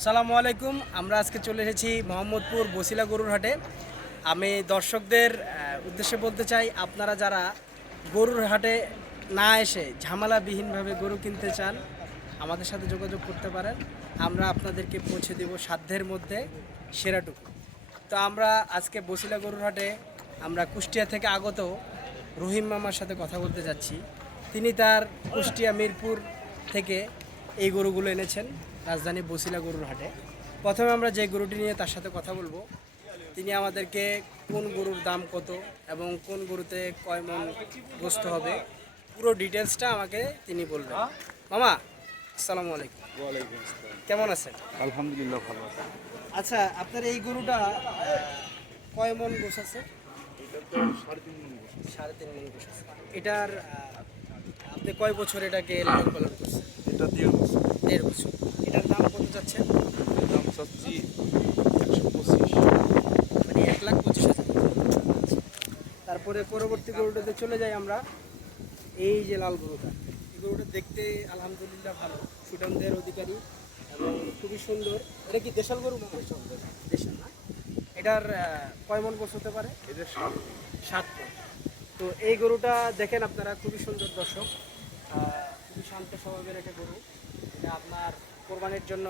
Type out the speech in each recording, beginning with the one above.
আসসালামু আলাইকুম। আমরা আজকে চলে এসেছি মোহাম্মদপুর বসিলা গরুর হাটে। আমি দর্শকদের উদ্দেশ্যে বলতে চাই, আপনারা যারা গরুর হাটে না এসে ঝামেলাবিহীনভাবে গরু কিনতে চান, আমাদের সাথে যোগাযোগ করতে পারেন। আমরা আপনাদেরকে পৌঁছে দেব সাধ্যের মধ্যে সেরাটুকু। তো আমরা আজকে বসিলা গরুর হাটে আমরা কুষ্টিয়া থেকে আগত রহিম মামার সাথে কথা বলতে যাচ্ছি। তিনি তার কুষ্টিয়া মিরপুর থেকে এই গরুগুলো এনেছেন রাজধানী বসিলা গরুর হাটে। প্রথমে আমরা যে গরুটি নিয়ে তার সাথে কথা বলবো, তিনি আমাদেরকে কোন গরুর দাম কত এবং কোন গরুতে কয় মন গোস্ত হবে পুরো ডিটেলসটা আমাকে তিনি বলবেন। মামা, আসসালামু আলাইকুম। ওয়ালাইকুম আসসালাম। কেমন আছেন? আলহামদুলিল্লাহ ভালো আছে। আচ্ছা, আপনার এই গরুটা কয় মন গোস আছে? এটা তো 3.5 মণ গোস। 3.5 মন গোস আছে। এটার আপনি কয় বছর এটাকে লালন পালন করছেন? এটা 1.5 বছর। 1.5 বছর। এটার দাম কত যাচ্ছেন? এর দাম চাচ্ছি 125। মানে 1,25,000। তারপরে পরবর্তী গরুটাতে চলে যাই আমরা। এই যে লাল গরুটা, এই গরুটা দেখতে আলহামদুলিল্লাহ ভালো, সুঠামদের অধিকারী এবং খুবই সুন্দর। এটা কি দেশাল গরু? দেশাল না? এটার কয় মন গোছ হতে পারে? এটা 7। 7 মণ। তো এই গরুটা দেখেন আপনারা, খুবই সুন্দর দর্শক, খুবই শান্ত স্বভাবের একটা গরু। এটা আপনার কোরবানির জন্য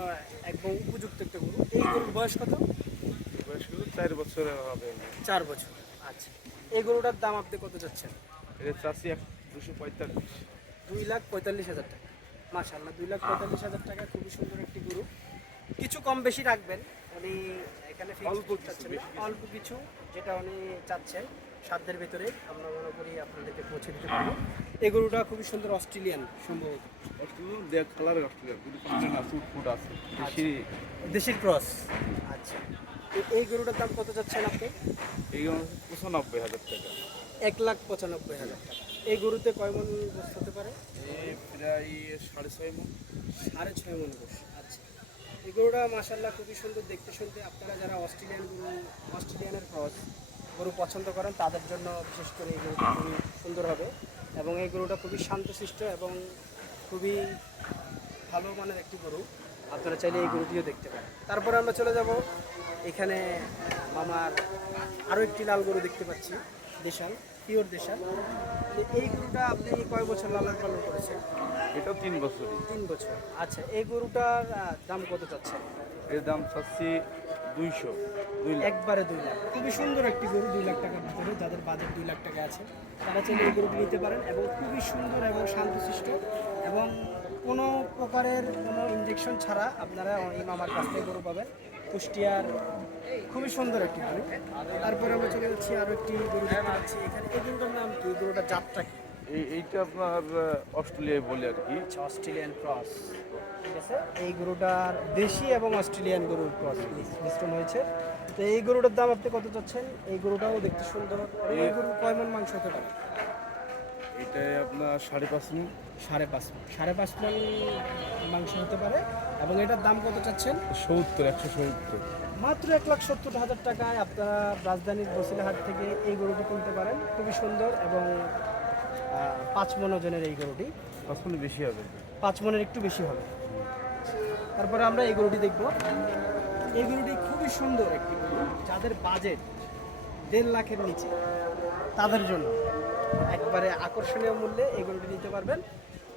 একদম উপযুক্ত একটা গরু। এই গরুর বয়স কত? বয়স হলো 4 বছরের হবে। 4 বছর। আচ্ছা, এই গরুটার দাম আপনি কত যাচ্ছেন? এটা চাচ্ছি 245। 2,45,000 টাকা। মাশাআল্লাহ, 2,45,000 টাকা। খুবই সুন্দর একটি গরু। কিছু কম বেশি রাখবেন, উনি এখানে অল্প কিছু, চাচ্ছেন না, বেশি কিছু। অল্প কিছু যেটা উনি চাচ্ছেন সাধ্যের ভেতরে আমরা মনে করি আপনাদেরকে পৌঁছে দিতে পারবো। এই গরুটা খুবই সুন্দর, অস্ট্রেলিয়ান সম্ভবত। অস্ট্রেলিয়ান দেখ কালারের অস্ট্রেলিয়ান কিন্তু সামনে না সুট ফুট আছে। বেশি দেশির ক্রস। আচ্ছা, এই গরুটার দাম কত চাচ্ছেন আপনি? এই 95,000 টাকা। 1,95,000 টাকা। এই গরুতে কয় মন গোস্ত হতে পারে? এই প্রায় 6.5 মণ। 6.5 মন গোস্ত। আচ্ছা, এই গরুটা মাশাআল্লাহ খুবই সুন্দর দেখতে শুনতে। আপনারা যারা অস্ট্রেলিয়ান গরু, অস্ট্রেলিয়ানের ক্রস গরু পছন্দ করেন, তাদের জন্য বিশেষ করে এই গরুটা খুবই সুন্দর হবে। এবং এই গরুটা খুবই শান্তশিষ্ট এবং খুবই ভালো মানের একটি গরু। আপনারা চাইলে এই গরুটিও দেখতে পারেন। তারপরে আমরা চলে যাব, এখানে মামার আরও একটি লাল গরু দেখতে পাচ্ছি, দেশাল, পিওর দেশাল। তো এই গরুটা আপনি কয় বছর লালন পালন করেছেন? এটাও 3 বছরই। 3 বছর। আচ্ছা, এই গরুটার দাম কত চাচ্ছেন? এর দাম চাচ্ছি 200। 2 লাখ। একবারে 2 লাখ। খুবই সুন্দর একটি গরু, 2 লাখ টাকার ভিতরে। যাদের বাজেট 2 লাখ টাকা আছে, তারা চাইলে এই গরুটি নিতে পারেন। এবং খুবই সুন্দর এবং শান্তশিষ্ট এবং কোনো প্রকারের কোনো ইনজেকশন ছাড়া আপনারা এই মামার কাছ থেকে গরু পাবেন। কুষ্টিয়ার খুবই সুন্দর একটি গরু। তারপরে আমরা চলে যাচ্ছি আরও একটি গরু দেখতে পাচ্ছি এখানে। এই গরুটার নাম কি? এই গরুটার জাতটা কি? এইটা আপনার অস্ট্রেলিয়ায় বলে আর কি। আচ্ছা, অস্ট্রেলিয়ান ক্রস। ঠিক আছে, এই গরুটার দেশি এবং অস্ট্রেলিয়ান গরুর ক্রস মিশ্রণ হয়েছে। তো এই গরুটার দাম আপনি কত চাচ্ছেন? এই গরুটাও দেখতে সুন্দর। এই গরুর কয় মণ মাংস হতে পারে? এটাই আপনার 5.5 মণ। 5.5 মণ মাংস হতে পারে। এবং এটার দাম কত চাচ্ছেন? 170। মাত্র 1,70,000 টাকায় আপনারা রাজধানীর বসিলাহাট থেকে এই গরুটি কিনতে পারেন। খুবই সুন্দর এবং 5 মণ ওজনের এই গরুটি। আসলে বেশি হবে। 5 মণের একটু বেশি হবে। তারপরে আমরা এই গরুটি দেখব। এই গরুটি খুবই সুন্দর একটি গরু। যাদের বাজেট 1.5 লাখের নিচে, তাদের জন্য একবারে আকর্ষণীয় মূল্যে এই গরুটি নিতে পারবেন।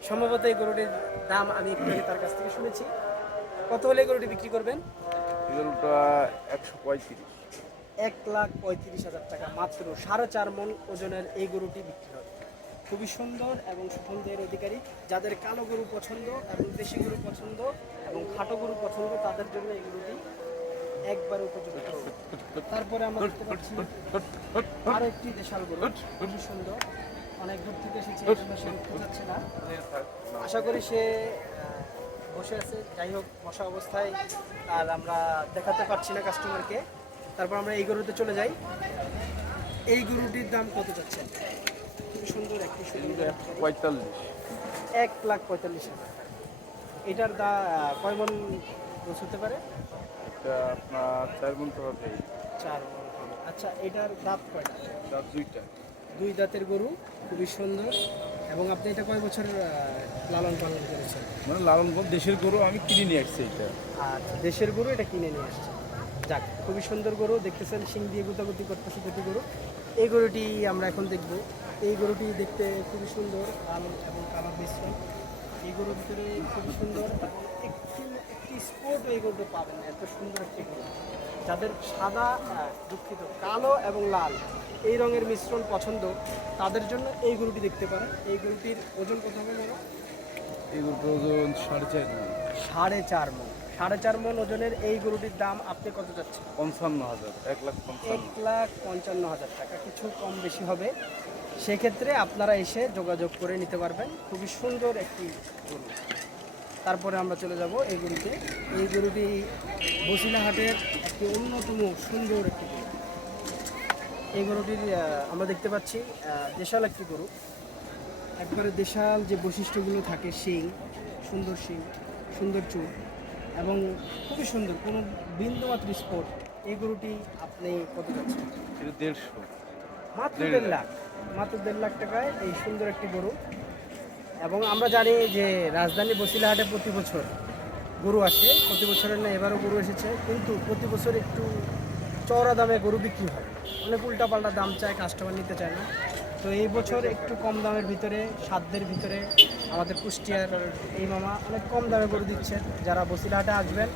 সম্ভবত এই গরুটির দাম আমি একটু আগে তার কাছ থেকে শুনেছি। কত হলে এই গরুটি বিক্রি করবেন? এগুলোটা 135। 1,35,000 টাকা। মাত্র 4.5 মণ ওজনের এই গরুটি বিক্রি হবে। খুবই সুন্দর এবং সুগন্ধের অধিকারী। যাদের কালো গরু পছন্দ এবং দেশি গরু পছন্দ এবং খাটো গরু পছন্দ, তাদের জন্য এই গরুটি একবার উপযুক্ত। তারপরে আমরা দেখতে পাচ্ছি আরও একটি দেশাল গরু, খুবই সুন্দর। অনেক দূর থেকে এসেছে, এই জন্য সে উঠতে চাচ্ছে না। আশা করি সে বসে আছে। যাই হোক, বসা অবস্থায় আর আমরা দেখাতে পারছি না কাস্টমারকে। তারপর আমরা এই গরুতে চলে যাই। এই গরুটির দাম কত চাচ্ছেন? খুবই সুন্দর একটি সুন্দর 45। 1,45,000 টাকা। এটার কয় মণ গোছ হতে পারে? এটা আপনার 4 মণ তো হবে। 4 মণ হবে। আচ্ছা, এটার দাঁত কয়টা? তার 2টা। 2 দাঁতের গরু, খুবই সুন্দর এবং আপনি এটা কয় বছর লালন পালন করেছেন? মানে লালন পালন দেশের গরু আমি কিনে নিয়ে আসছি এটা। আচ্ছা, দেশের গরু, এটা কিনে নিয়ে আসছে। যাক, খুবই সুন্দর গরু, দেখতেছেন শিং দিয়ে গুতাগুতি করতেছে দুটি গরু। এই গরুটি আমরা এখন দেখব। এই গরুটি দেখতে খুবই সুন্দর, লাল এবং কালার মিশ্রণ। এই গরুর ভিতরে খুবই সুন্দর এবং একটি স্পোর্ট এই গরুটা পাবেন না, এত সুন্দর একটি গরু। যাদের সাদা, দুঃখিত, কালো এবং লাল এই রঙের মিশ্রণ পছন্দ, তাদের জন্য এই গরুটি দেখতে পারেন। এই গরুটির ওজন কত হবে বলো? এই গরুটার ওজন 4.5 মণ। 4.5 মণ। 4.5 মণ ওজনের এই গরুটির দাম আপনি কত যাচ্ছেন? 55,000, 1,55,000। 1,55,000 টাকা, কিছু কম বেশি হবে। সেক্ষেত্রে আপনারা এসে যোগাযোগ করে নিতে পারবেন। খুবই সুন্দর একটি গরু। তারপরে আমরা চলে যাব এই গরুতে। এই গরুটি বসিলাহাটের একটি অন্যতম সুন্দর একটি গরু। এই গরুটির আমরা দেখতে পাচ্ছি দেশাল একটি গরু। একবারে দেশাল যে বৈশিষ্ট্যগুলো থাকে, শিং, সুন্দর শিং, সুন্দর চুল এবং খুবই সুন্দর, কোনো বিন্দুমাত্র স্পট। এই গরুটি আপনি কত যাচ্ছেন? এটা 150। মাত্র 1.5 1.5 লাখ। মাত্র 1.5 লাখ টাকায় এই সুন্দর একটি গরু। এবং আমরা জানি যে রাজধানী বসিলাহাটে প্রতি বছর গরু আসে, প্রতি বছরের না এবারও গরু এসেছে, কিন্তু প্রতি বছর একটু চওড়া দামে গরু বিক্রি হয়, অনেক উল্টাপাল্টা দাম চায়, কাস্টমার নিতে চায় না। তো এই বছর একটু কম দামের ভিতরে, সাধ্যের ভিতরে আমাদের কুষ্টিয়ার এই মামা অনেক কম দামে গরু দিচ্ছেন। যারা বসিলাহাটে আসবেন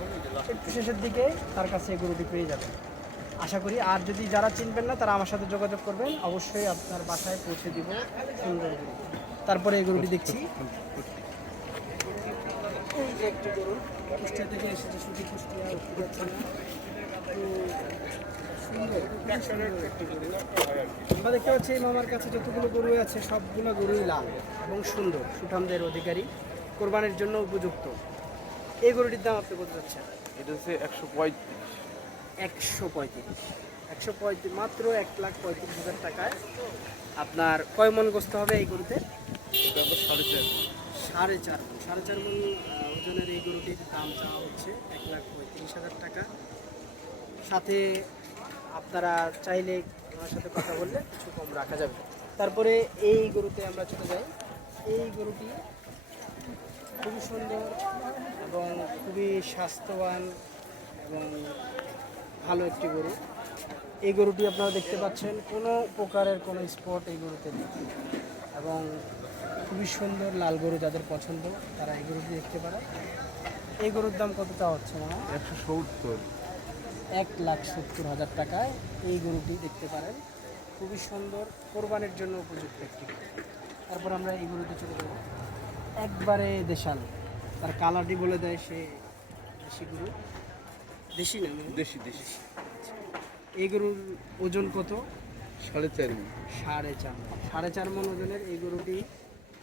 একটু শেষের দিকে তার কাছে এই গরুটি পেয়ে যাবেন আশা করি। আর যদি যারা চিনবেন না তারা আমার সাথে যোগাযোগ করবেন, অবশ্যই আপনার বাসায় পৌঁছে দিব সুন্দর গরু। তারপরে এই গরুটি দেখছি, এই যে একটি গরু কুষ্টিয়া থেকে এসেছে, শুধু কুষ্টিয়া উঠতে যাচ্ছে না। তো সুন্দর, খুবই সুন্দর একটি গরু। আমরা দেখতে পাচ্ছি এই মামার কাছে যতগুলো গরু আছে সবগুলো গরুই লাল এবং সুন্দর, সুঠামদের অধিকারী, কোরবানির জন্য উপযুক্ত। এই গরুটির দাম আপনি কত যাচ্ছেন? এটা হচ্ছে 135। 135 মাত্র 1,35,000 টাকায় আপনার কয় মন গোস্ত হবে এই গরুতে? এটা হলো 4.5 মণ। 4.5 মণ ওজনের এই গরুটির দাম চাওয়া হচ্ছে 1,35,000 টাকা। সাথে আপনারা চাইলে আমার সাথে কথা বললে কিছু কম রাখা যাবে। তারপরে এই গরুতে আমরা চলে যাই। এই গরুটি খুবই সুন্দর এবং খুবই স্বাস্থ্যবান এবং ভালো একটি গরু। এই গরুটি আপনারা দেখতে পাচ্ছেন, কোনো প্রকারের কোনো স্পট এই গরুতে নেই এবং খুবই সুন্দর লাল গরু, যাদের পছন্দ তারা এই গরুটি দেখতে পারে। এই গরুর দাম কত চাওয়া হচ্ছে না? 170। 1,70,000 টাকায় এই গরুটি দেখতে পারেন। খুবই সুন্দর, কোরবানির জন্য উপযুক্ত একটি গরু। তারপর আমরা এই গরুতে চলে যাব, একবারে দেশাল, তার কালারটি বলে দেয় সে দেশি গরু। দেশি না মানে? দেশি। এই গরুর ওজন কত? 4.5 মণ। 4.5 মণ ওজনের এই গরুটি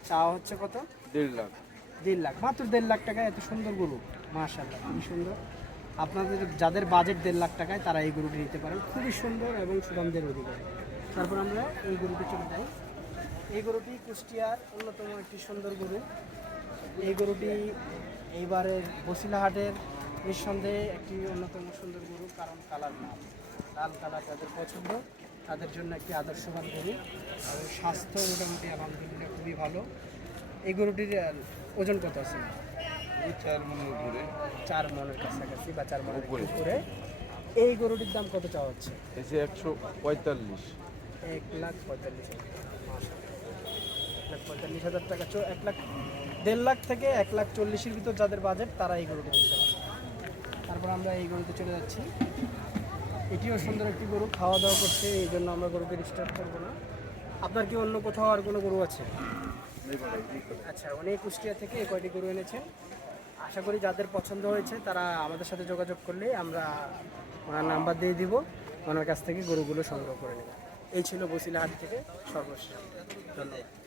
চাওয়া হচ্ছে কত? 1.5 লাখ। 1.5 লাখ, মাত্র 1.5 লাখ টাকায় এত সুন্দর গরু, মাশাআল্লাহ, খুবই সুন্দর। আপনাদের যাদের বাজেট 1.5 লাখ টাকায় তারা এই গরুটি নিতে পারেন, খুবই সুন্দর এবং সুদামদের অধিকারী। তারপর আমরা এই গরুটি চলে যাই। এই গরুটি কুষ্টিয়ার অন্যতম একটি সুন্দর গরু। এই গরুটি এইবারের বসিলাহাটের নিঃসন্দেহে একটি অন্যতম সুন্দর গরু, কারণ কালার লাল কালার যাদের পছন্দ তাদের জন্য একটি আদর্শবান গরু এবং স্বাস্থ্য মোটামুটি আলহামদুলিল্লাহ খুবই ভালো। এই গরুটির ওজন কত আছে? 4 মণের উপরে। 4 মণের কাছাকাছি বা 4 মণের উপরে। এই গরুটির দাম কত চাওয়া হচ্ছে? এই যে 145। 1,45,000 1,45,000 টাকা। 1,50,000 লাখ থেকে 1,40,000-এর ভিতর যাদের বাজেট তারা এই গরুটি নিতে পারে। তারপর আমরা এই গরুতে চলে যাচ্ছি। এটিও সুন্দর একটি গরু, খাওয়া দাওয়া করছে, এই জন্য আমরা গরুকে ডিস্টার্ব করবো না। আপনার কি অন্য কোথাও আর কোনো গরু আছে? আচ্ছা, অনেক কুষ্টিয়া থেকে এই কয়টি গরু এনেছেন। আশা করি যাদের পছন্দ হয়েছে তারা আমাদের সাথে যোগাযোগ করলে আমরা ওনার নাম্বার দিয়ে দিব, ওনার কাছ থেকে গরুগুলো সংগ্রহ করে নেবেন। এই ছিল বসিলাহাট থেকে সর্বশেষ। ধন্যবাদ।